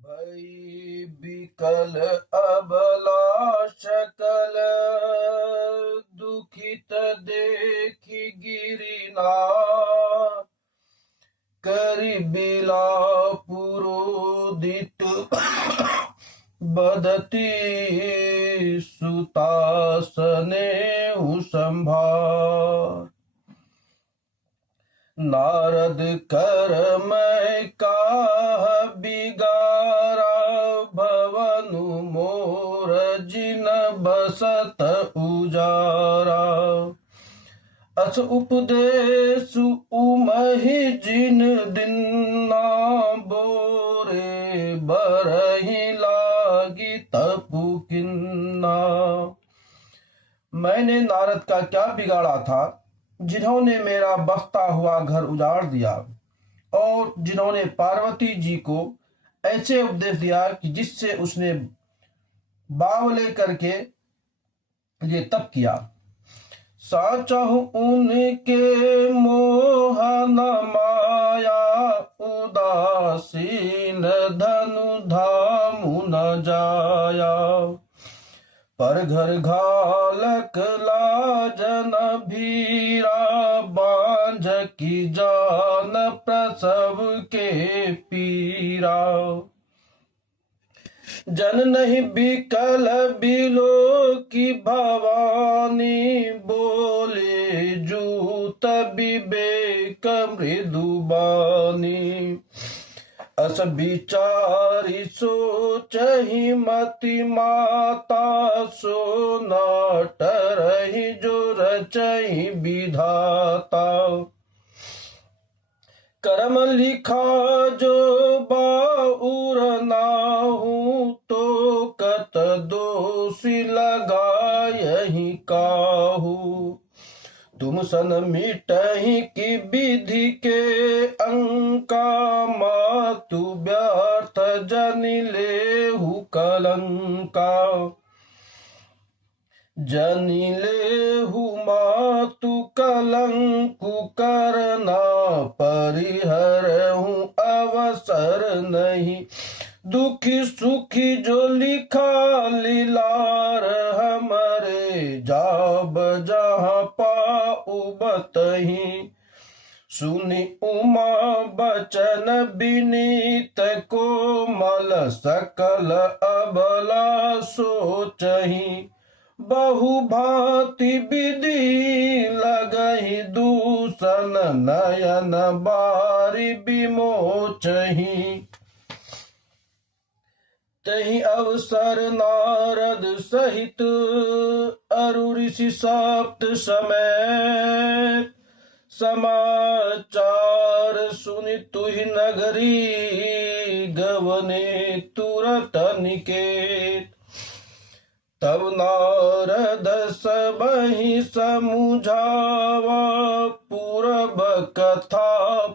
भई विकल अबला शकल दुखित देखि गिरिना करि बिला पुरोदित बदती सुतासने संभार। नारद कर मैं काह बिगारा भवनु मोर जिन बसत उजारा। अस उपदेश उमहि जिन दिन्ना बोरे बरहि लागी तपु किन्ना। मैंने नारद का क्या बिगाड़ा था जिन्होंने मेरा बसता हुआ घर उजाड़ दिया और जिन्होंने पार्वती जी को ऐसे उपदेश दिया कि जिससे उसने बावले करके ये तप किया। साचहु उनके मोह न माया उदासीन धनु धामु न जाया। पर घर घालक लाजन भीरा बांझ की जान प्रसव के पीरा। जन नहीं बिकल बिलो की भवानी बोले जूत विवेक मृदुबानी। अस विचारी सोचहि मति माता सो नाट रही जो रचहि विधाता। कर्म लिखा जो बाउर नाहू तो कत दोषी लगायहि काहू। तुम सन मिटहि की विधि के अंका मातु व्यर्थ जनि लेहु कलंका। जनि लेहु मातु कलंकु करना परिहरहु अवसर नहीं। दुखी सुखी जो लिखा लीलार हमरे जाब जहाँ पाऊ बतही। सुनि उमा बचन विनीत कोमल सकल अबला सोचही। बहु भांति विधि लगहि दूषण नयन बारी विमोचही। तहि अवसर नारद सहित अरु ऋषि सप्त समेत समाचार सुनि तुहि नगरी गवने तुरत निकेत। तब नारद सबहि समुझावा पूरब कथा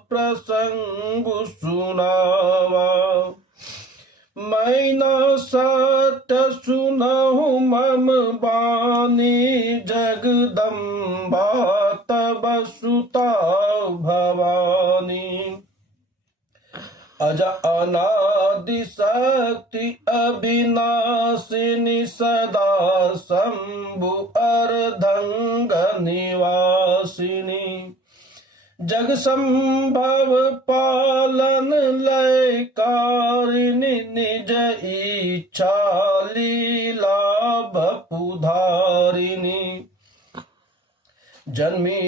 प्रसंग सुनावा। मैं न सत्य सुनहु मम बानी जगदम्बा तब सुता भवानी। अज अनादि शक्ति अविनाशिनी सदा शंभु अर्धंग निवासिनी। जग संभव पालन लयकारिणी निज इच्छा लीला बपुधारिणी। जन्मी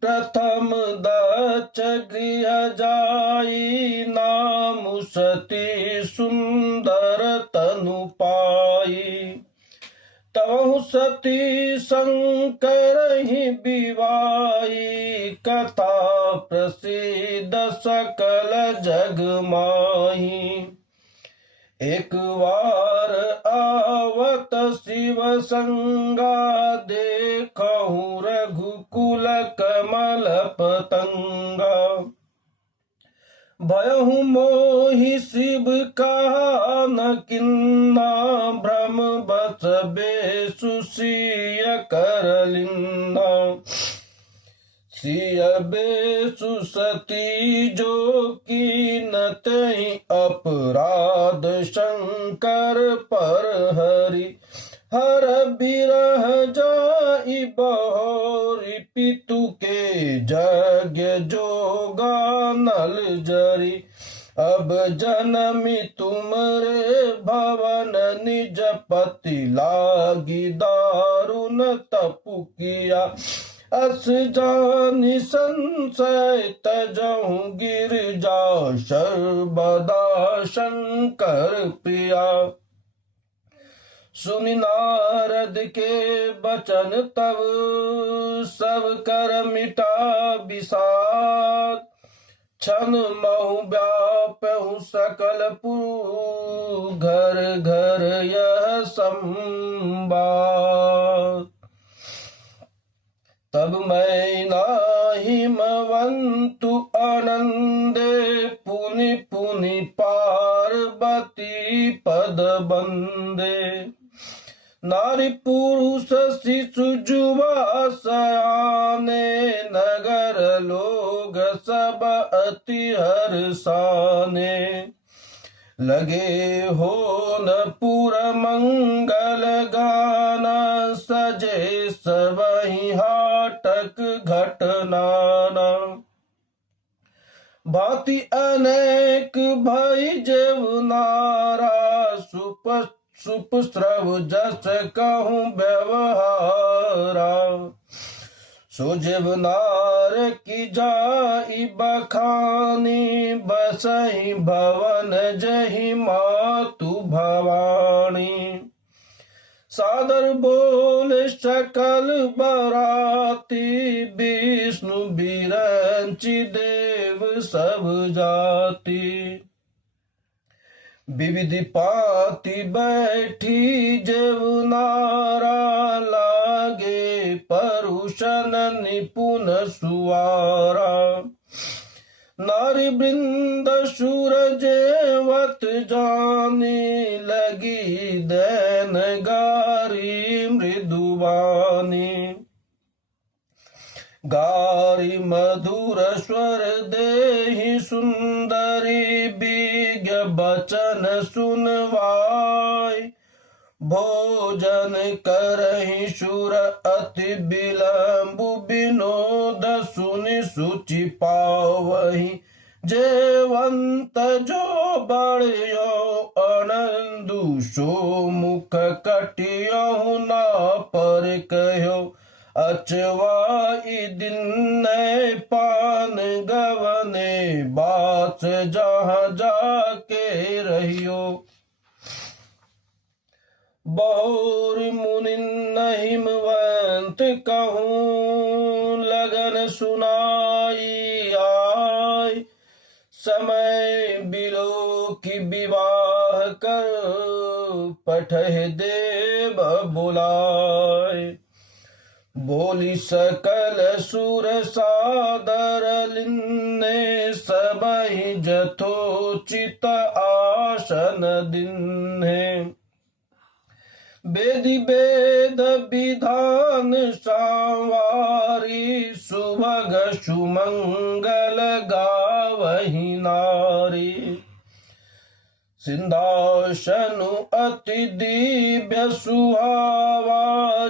प्रथम दक्ष गृह जाई नाम सती सुंदर तनु पाई। तवहु सती शंकर ही विवाही कथा प्रसिद्ध सकल जग माही। एक बार आवत शिव संगा देखहु रघुकुल कमल पतंगा। भयहु मोहि शिव कहा न किन्ना भ्रम बस बेसु सिय करलिन्ना। सिय बेसु सती जो कीन तहि अपराध नाद शंकर पर हरि हर बिरह जाई बहोरी पितु के यज्ञ जोगा नल जरी अब जनमी तुमरे भवन निज पति लागी दारुण तपु किया अस जानि संशय तजहु गिरजा सर्वदा शंकर प्रिया सुनि नारद के बचन तब सब कर मिटा विषाद क्षण महु व्यापहु सकल पुर घर घर यह संवाद तब मैं नाहिमवंतु आनंदे पुनि पुनि पार्वती पद बंदे नारी पुरुष शिशु जुवा सयाने नगर लोग सब अति हर्षाने लगे हो न पुर मंगल गाना सजे सबहि हाटक घटनाना भांति अनेक भई जेवनारा सुपस्रव जस कहूँ व्यवहारा सो जेवनार की जाई बखानी बसहि भवन जहि मातु भवानी सादर बोल सकल बराती विष्णु बिरंचि देव सब जाति विविधि पाति बैठी जेवनारा लागे परुषन निपुण सुवारा नारी वृंद सुर जेवत जानी लगी दैन गारी मृदुवानी गारी मधुर स्वर देहि सुंदरी विज्ञ बचन सुनवाई भोजन करहि सुर अति विलंबु विनोद सुनि सुचि पावहि जेवंत जो बड़ियो आनंदु सो मुख कटियहु ना पर कहो अचवाई दिन पान गवने बात जहाँ जाके रहियो बहुर मुनि हिमवंत कहूँ लगन सुनाई आय समय बिलो की विवाह कर पठह देव बुलाय बोली सकल सुर सादर लिन्ने सबहि जथोचित आसन दिन्हे वेदि वेद विधान सांवारी सुभग सुमंगल गावहि नारी सिंहासनु अति दिव्य सुहावा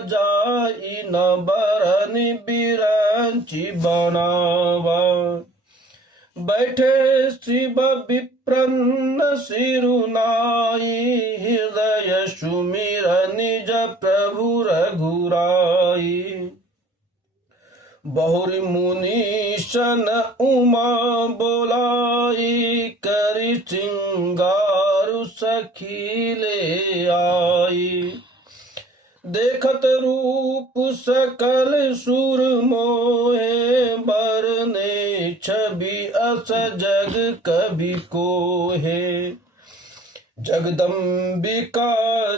जाई न बरनि बिरंचि बनावा बैठे शिव विप्रन्न सिरुनाई हृदय सुमिर निज प्रभु रघुराई बहुरी मुनीशन उमा बोलाई करि चिंगारु सखी ले आई देखत रूप सकल सुर मोहे बरने छवि अस जग कभी कोहे जगदम्बिका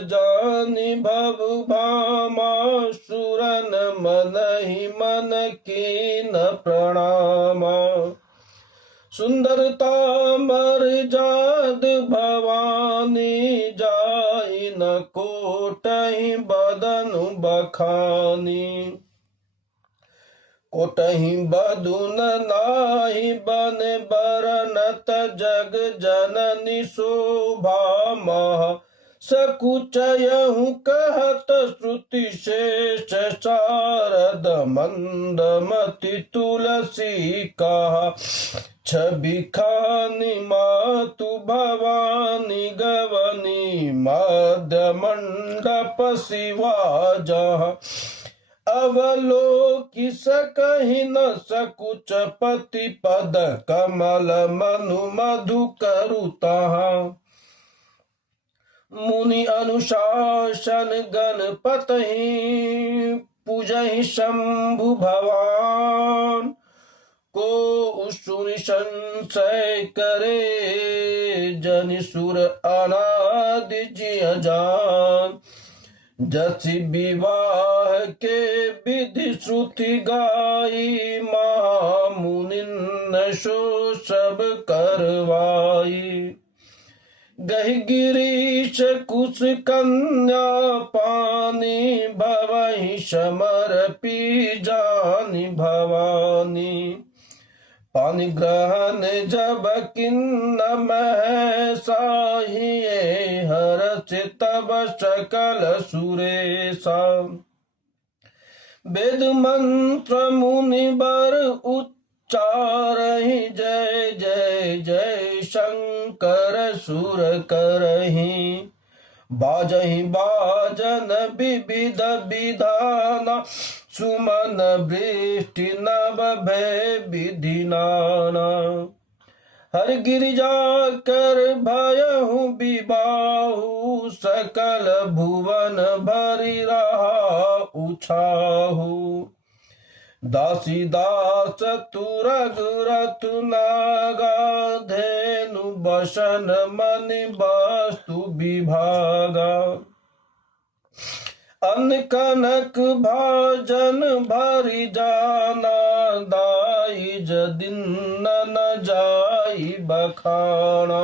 जानि भव भामा सुरन मन ही मन कीन प्रणामा सुंदरता मर्याद भवानी जाई न कोटहि बदन बखानी कोटहि बधुन नाही बन बरनत जग जननी शोभा मह सकुचयहु कहत श्रुति शेष शारद मंदमति तुलसी कहा छवि खानी मातु भवानी गवनी मध्य मंडप शिवा जहाँ अवलोकि सकहि न सकुच पति पद कमल मनु मधु करु तहाँ मुनि अनुशासन गणपतहि पूजहि शंभु भवान को सुनि संशय करे जनि सुर अनादि जिय जान जसि विवाह के विधि श्रुति गाई महामुनिन सो सब करवाई गहि गिरीश कुश कन्या पानी भवहि समर्पी जानी भवानी पानी ग्रहण जब किन्न मह साहिए हर्ष तब सकल सुरेशा वेद मंत्र मुनि बर उच्चारहि जय जय जय शंकर सुर करहि बाजहि बाजन विविध विधान सुमन वृष्टि नव भय विधि नाना हर गिरिजा कर भयहु विबाहु सकल भुवन भरि रहा उछाहु दासी दास तुरग रतु नागा धेनु बसन मनि वस्तु विभागा अन्न कनक भाजन भरि जाना दाई जदिन न जाई बखाना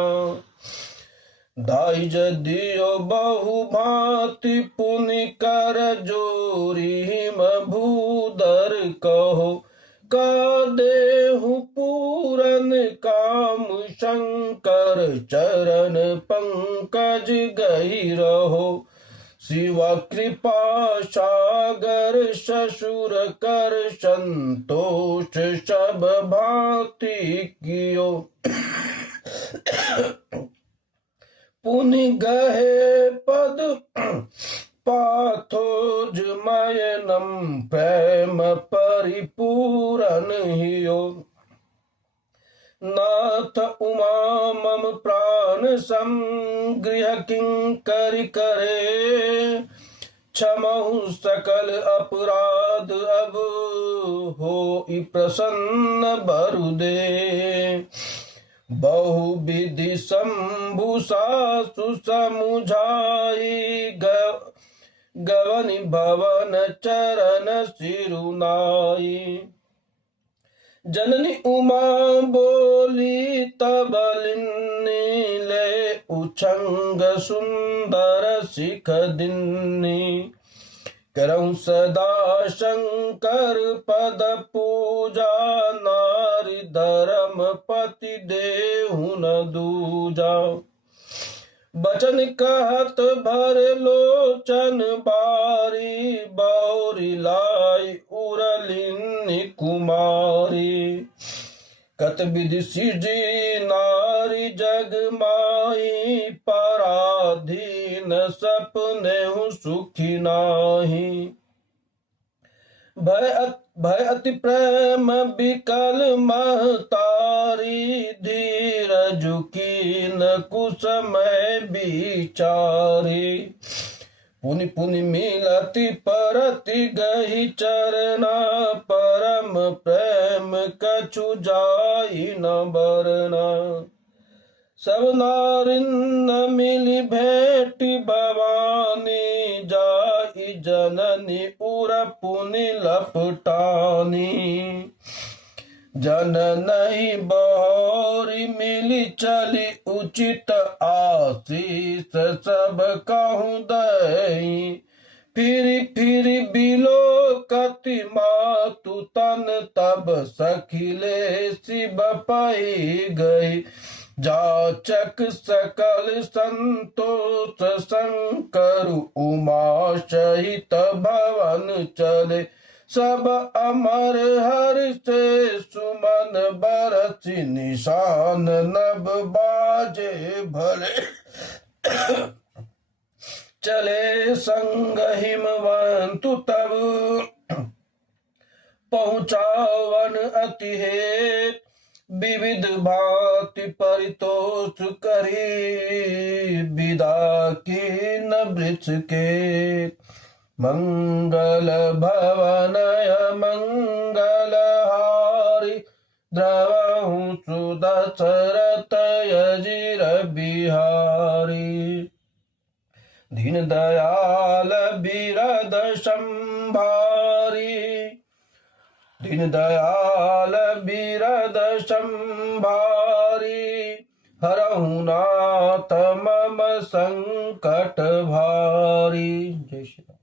दाई जदियो बहु भांति पुनि कर जोरी हिम भूदर कहो का देहु पूरन काम शंकर चरण पंकज गही रहो शिवा कृपा सागर ससुर कर संतोष सब भांति कियो पुनि गहे पद पाथोज मयनम प्रेम परिपूरन हियो नाथ उमा मम प्राण संगृह किंकरि करे क्षमहु सकल अपराध अब हो प्रसन्न बरुदे बहु विधि शंभु सासु समुझाई गवनि भवन चरण सिरुनाई जननी उमा बोली तब लिन्नी ले उछंग सुंदर सिख दिन्नी करऊं सदा शंकर पद पूजा नारी धर्म पति देहु न दूजा बचन कहत भर लोचन बारी बौरी लाई उरलिन्नी कुमारी कत विधि सिजी नारी जग माई पराधीन सपने सुखी नाही भय अति प्रेम विकल महतारी धीरज कीन कुसमय विचारी पुनि पुनि मिलति परति गहि चरना परम प्रेम कछु जाई न बरना सब नारिन मिली भेटी भवानी जाई जननी उर पुनि लपटानी जन नहीं बहोरी मिली चली उचित आशीष सब कहूँ दई फिर बिलोकति मातु तन तब सखिले शिव पाई गई। जाचक सकल संतोष शंकर उमा सहित भवन चले। सब अमर हर्ष से सुमन बरसि निशान नभ बाजे भले। चले संग हिमवंतु तब पहुँचावन अति हेत। विविध भांति परितोष करी विदा कीन वृक्ष के। मंगल भवनय मंगलहारी द्रवहु सुदशरथ अजिर बिहारी। दीन दयाल बिरद संभारी। दीन दयाल बिरद संभारी। हरहु नाथ मम संकट भारी। जय श्री राम।